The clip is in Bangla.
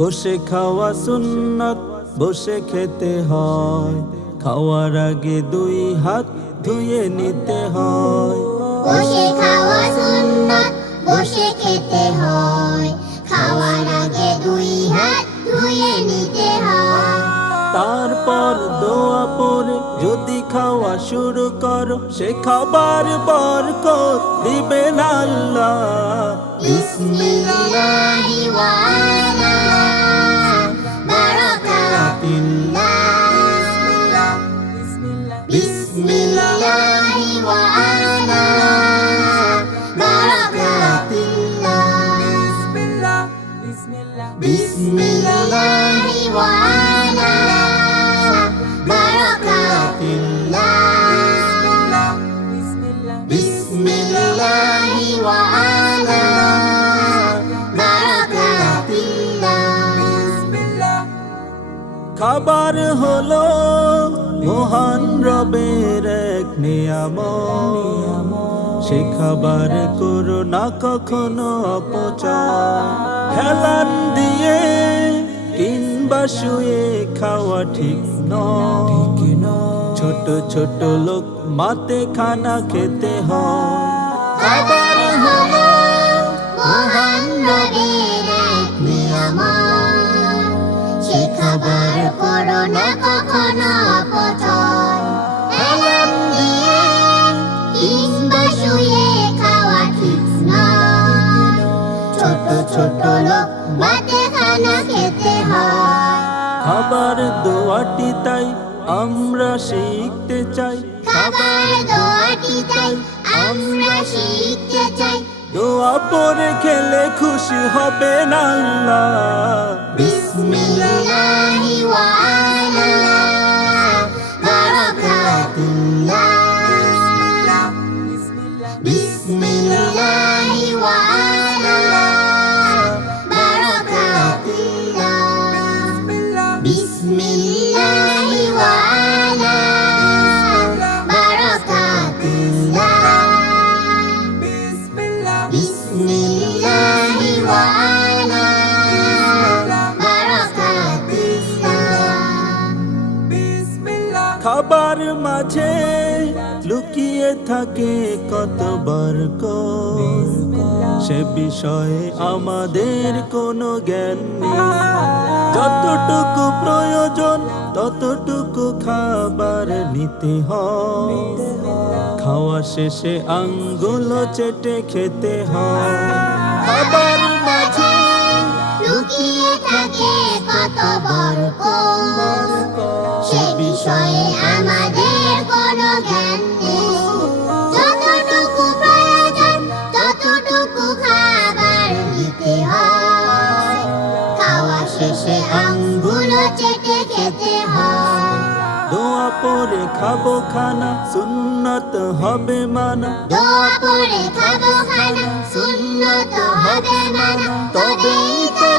বসে খাওয়া সুন্নত বসে খেতে হয়, খাওয়ার আগে দুই হাত ধুয়ে নিতে হয়। বসে খাওয়া সুন্নত বসে খেতে হয়, খাওয়ার আগে দুই হাত ধুয়ে নিতে হয়। তারপর দোয়া পড়ে যদি খাওয়া শুরু করো, সে খাবার বরকত দিবেন আল্লাহ। বিসমিল্লাহি ওয়া আলা বারাকাতিল্লাহ, বিসমিল্লাহি ওয়া আলা বারাকাতিল্লাহ, বিসমিল্লাহি ওয়া আলা বারাকাতিল্লাহ, বিসমিল্লাহি ওয়া আলা বারাকাতিল্লাহ। খাবার হলো মহান রবের এক নিয়ামত, সে খাবার করো না কখনো অপচয়। হেলান দিয়ে কিংবা শুয়ে খাওয়া ঠিক নয়, ছোট ছোট লোক মাতে খানা খেতে হয়। খাবার হলো মহান রবের এক নিয়ামত, সে খাবার করো না কখনো অপচয়। হেলান দিয়ে কিংবা শুয়ে খাওয়া ঠিক নয়, ছোট ছোট লোক মাতে খানা খেতে হয়। খাবার দোয়াটি তাই আমরা শিখতে চাই, খাবার দোয়াটি তাই আমরা শিখতে চাই। দোয়া পড়ে খেলে খুশি হবেন আল্লাহ। বিসমিল্লাহি ওয়া আলা বারাকাতিল্লাহ, বিসমিল্লাহি ওয়া আলা বারাকাতিল্লাহ, বিসমিল্লাহি ওয়া আলা বারাকাতিল্লাহ, বিসমিল্লাহি ওয়া আলা বারাকাতিল্লাহ। খাবার মাঝে লুকিয়ে থাকে কত বরকত, সে বিষয়ে আমাদের কোনো জ্ঞান নেই। যতটুকু প্রয়োজন ততটুকু খাবার নিতে হয়, খাওয়া শেষে আঙ্গুল চেটে খেতে হয়। খাবার মাঝে লুকিয়ে থাকে কত বরকত, সে বিষয়ে আমাদের কোনো জ্ঞান নেই। যতটুকু প্রয়োজন ততটুকু খাবার নিতে হয়, খাওয়া শেষে আঙ্গুল চেটে খেতে হয়। দোয়া পড়ে খাবো খানা সুন্নত হবে মানা, দোয়া পড়ে খাবো খানা সুন্নত হবে মানা, তবেই তো